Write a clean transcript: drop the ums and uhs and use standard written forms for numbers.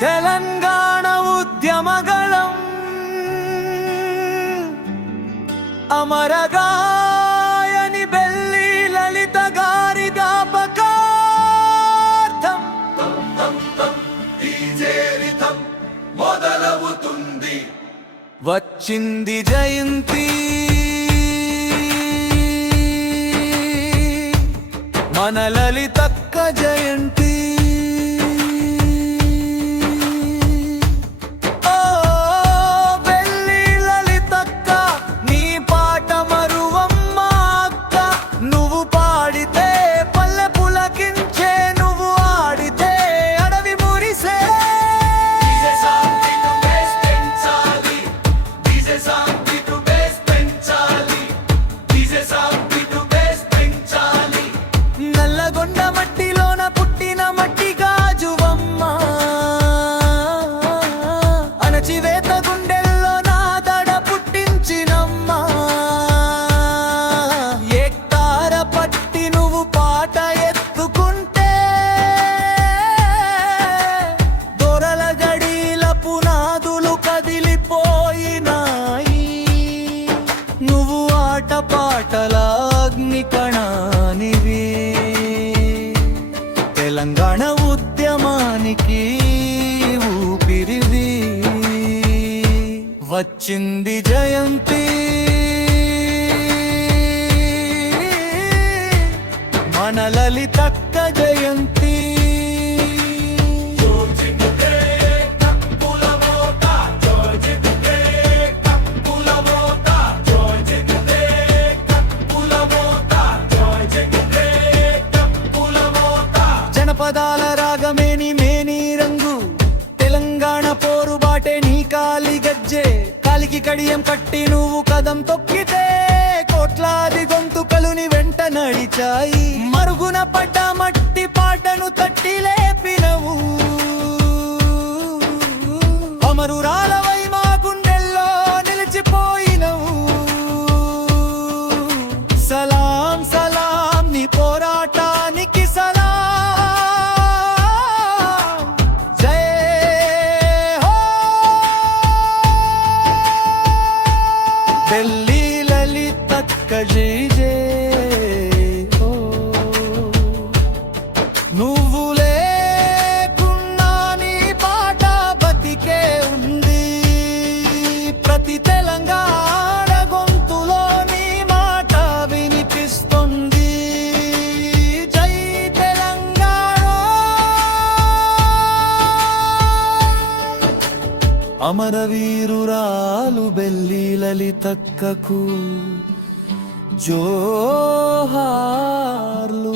Telangana ఉద్యమగళం అమరగాయని belly లలిత గారి జ్ఞాపకార్థం మొదలవుతుంది వచ్చింది జయంతి మన లలితక్క జయంతి పాటలాగ్ని కణానివి తెలంగాణ ఉద్యమానికి ఊపిరివి వచ్చింది జయంతి మన లలితక్క జయంతి పదాల రాగమేని మేని రంగు తెలంగాణ పోరు బాటే నీ కాలి గజ్జే కాలికి కడియం కట్టి నువ్వు కదం తొక్కితే కోట్లాది గొంతుకలు నీ వెంట నడిచాయి మరుగున పడ్డ మట్టి పాటను తట్టి లేపినవు అమరురాలవై మా గుండెల్లో నిలిచిపోయినవు సలాం సలాం నీ పోరాటానికి సలాం బెల్లి లలితక్క జై జై హో నువ్వు లేకున్నా నీ పాట బతికే ఉంది ప్రతి తెలంగాణ గొంతులో నీ మాట వినిపిస్తుంది జై తెలంగాణ అమరవీరురాలు బెల్లి లలితక్కకు జోహార్లు.